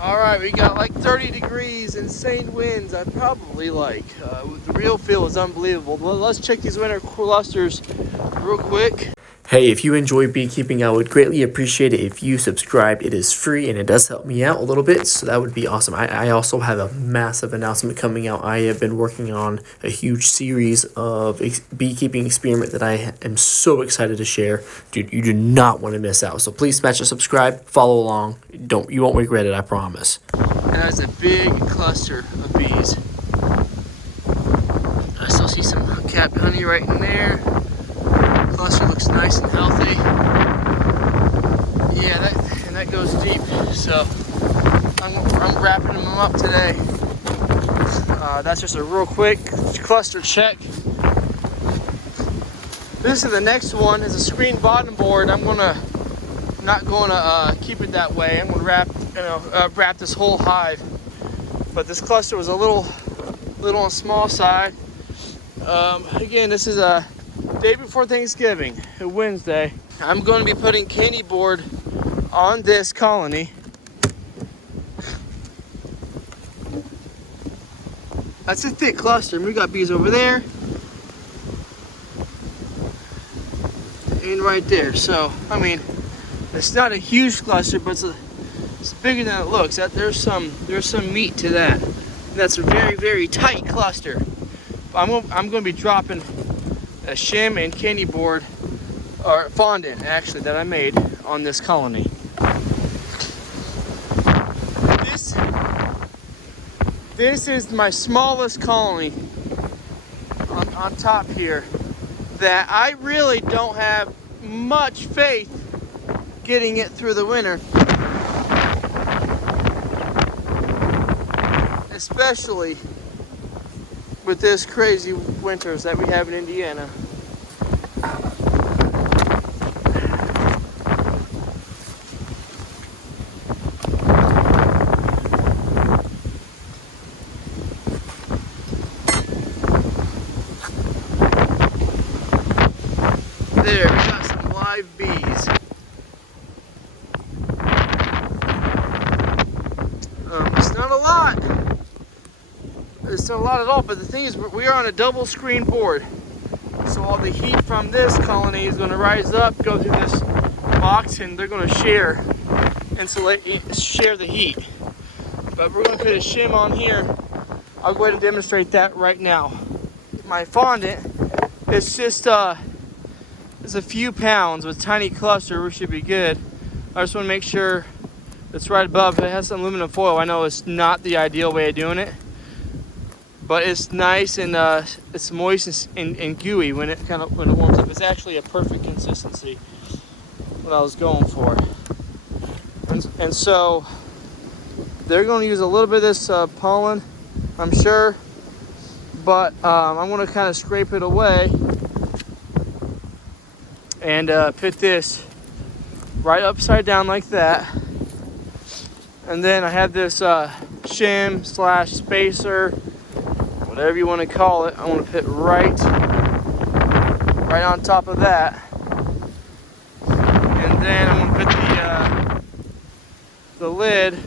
All right, we got like 30 degrees, insane winds. I probably like. The real feel is unbelievable. Well, let's check these winter clusters real quick. Hey, if you enjoy beekeeping, I would greatly appreciate it if you subscribed. It is free and it does help me out a little bit, so that would be awesome. I also have a massive announcement coming out. I have been working on a huge series of beekeeping experiment that I am so excited to share. Dude, you do not want to miss out. So please smash the subscribe, follow along. You won't regret it, I promise. And that's a big cluster of bees. I still see some capped honey right in there. Cluster looks nice and healthy. Yeah, that goes deep. So I'm wrapping them up today. That's just a real quick cluster check. This is the next one. Is a screen bottom board. Not gonna keep it that way. I'm gonna wrap this whole hive. But this cluster was a little on the small side. Again, this is a day before Thanksgiving, a Wednesday. I'm going to be putting candy board on this colony. That's a thick cluster. We got bees over there and right there. So, I mean, it's not a huge cluster, but it's bigger than it looks. There's some meat to that. That's a very, very tight cluster. I'm going to be dropping a shim and candy board, or fondant actually, that I made on this colony. This is my smallest colony on top here that I really don't have much faith getting it through the winter, especially with this crazy winters that we have in Indiana. There, we got some live bees. It's not a lot. It's not a lot at all, but the thing is, we are on a double screen board. So all the heat from this colony is going to rise up, go through this box, and they're going to share the heat. But we're going to put a shim on here. I'll go ahead and demonstrate that right now. My fondant, it's just it's a few pounds with tiny cluster. We should be good. I just want to make sure it's right above. It has some aluminum foil. I know it's not the ideal way of doing it, but it's nice and it's moist and gooey when it warms up. It's actually a perfect consistency, what I was going for. And so they're going to use a little bit of this pollen, I'm sure, but I'm going to kind of scrape it away and put this right upside down like that. And then I have this shim / spacer, whatever you want to call it. I want to put right on top of that. And then I'm going to put the lid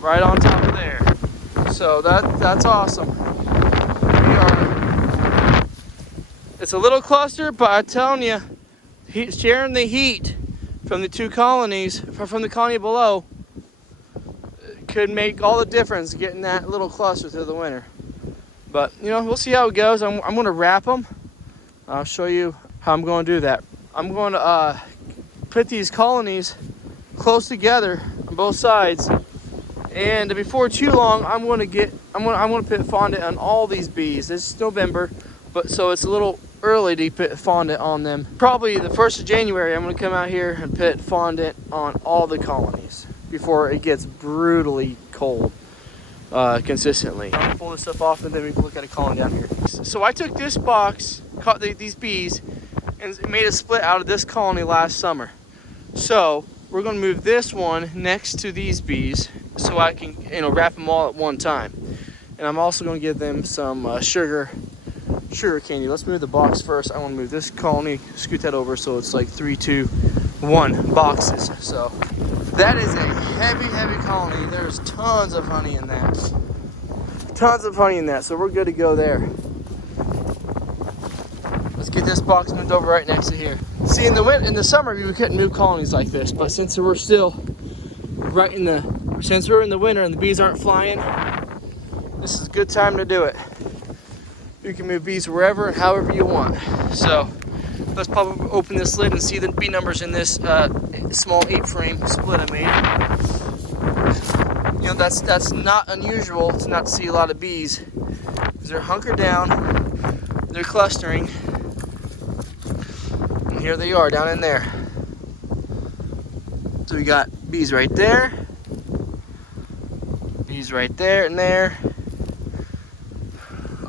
right on top of there. So that's awesome. It's a little cluster, but I'm telling you, sharing the heat from the two colonies, from the colony below, could make all the difference getting that little cluster through the winter. But, we'll see how it goes. I'm going to wrap them. I'll show you how I'm going to do that. I'm going to put these colonies close together on both sides. And before too long, I'm going to put fondant on all these bees. It's November, but so it's a little early to put fondant on them. Probably the 1st of January, I'm going to come out here and put fondant on all the colonies before it gets brutally cold consistently. I'll pull this stuff off and then we can look at a colony down here. So I took this box, caught these bees, and made a split out of this colony last summer. So we're going to move this one next to these bees so I can wrap them all at one time. And I'm also going to give them some sugar candy. Let's move the box first. I want to move this colony, scoot that over so it's like 3, 2, 1 boxes. So That is a heavy, heavy colony. There's tons of honey in that. Tons of honey in that, so we're good to go there. Let's get this box moved over right next to here. See, in the summer we would get new colonies like this, but since we're still since we're in the winter and the bees aren't flying, this is a good time to do it. You can move bees wherever and however you want. So let's pop open this lid and see the bee numbers in this small 8-frame split I made. You know, that's not unusual to not see a lot of bees, because they're hunkered down, they're clustering, and here they are down in there. So we got bees right there, bees right there and there,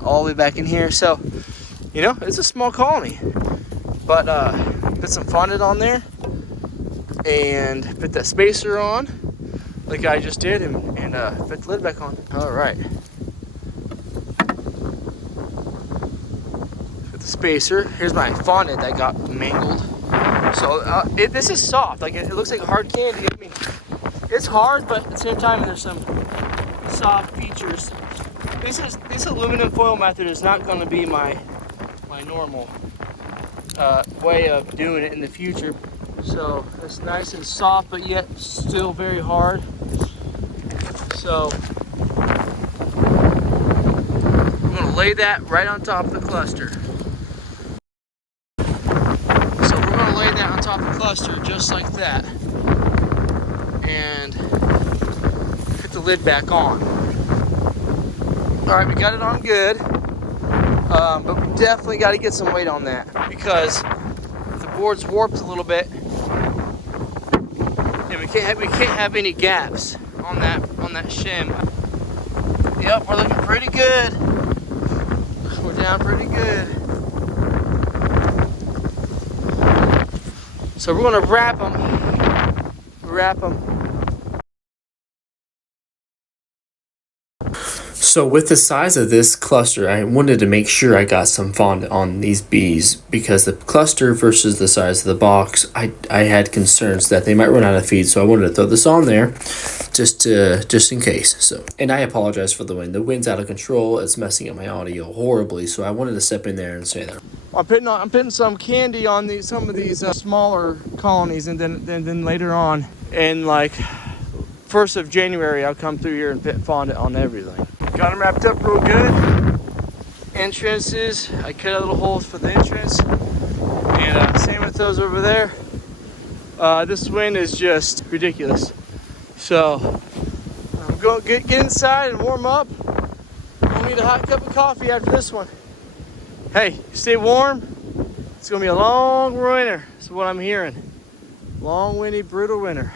all the way back in here. So, you know, it's a small colony, but put some fondant on there and put that spacer on like I just did, and put the lid back on. All right. Put the spacer. Here's my fondant that got mangled. So this is soft. Like it looks like hard candy. I mean, it's hard, but at the same time, there's some soft features. This aluminum foil method is not going to be my normal way of doing it in the future. So it's nice and soft, but yet still very hard. So I'm going to lay that right on top of the cluster. So we're going to lay that on top of the cluster just like that, and put the lid back on. All right, we got it on good, but we definitely got to get some weight on that, because the board's warped a little bit, and we can't have any gaps on that shim. Yep, we're looking pretty good. We're down pretty good. So we're gonna wrap them. So with the size of this cluster, I wanted to make sure I got some fondant on these bees, because the cluster versus the size of the box, I had concerns that they might run out of feed, so I wanted to throw this on there just in case. So, and I apologize for the wind. The wind's out of control. It's messing up my audio horribly, so I wanted to step in there and say that. I'm putting some candy on some of these smaller colonies, and then later on, in like 1st of January, I'll come through here and put fondant on everything. Got them wrapped up real good. Entrances, I cut out little holes for the entrance, and same with those over there. This wind is just ridiculous. So I'm going to get inside and warm up. I'll need a hot cup of coffee after this one. Hey, stay warm. It's going to be a long winter. That's what I'm hearing. Long, windy, brutal winter.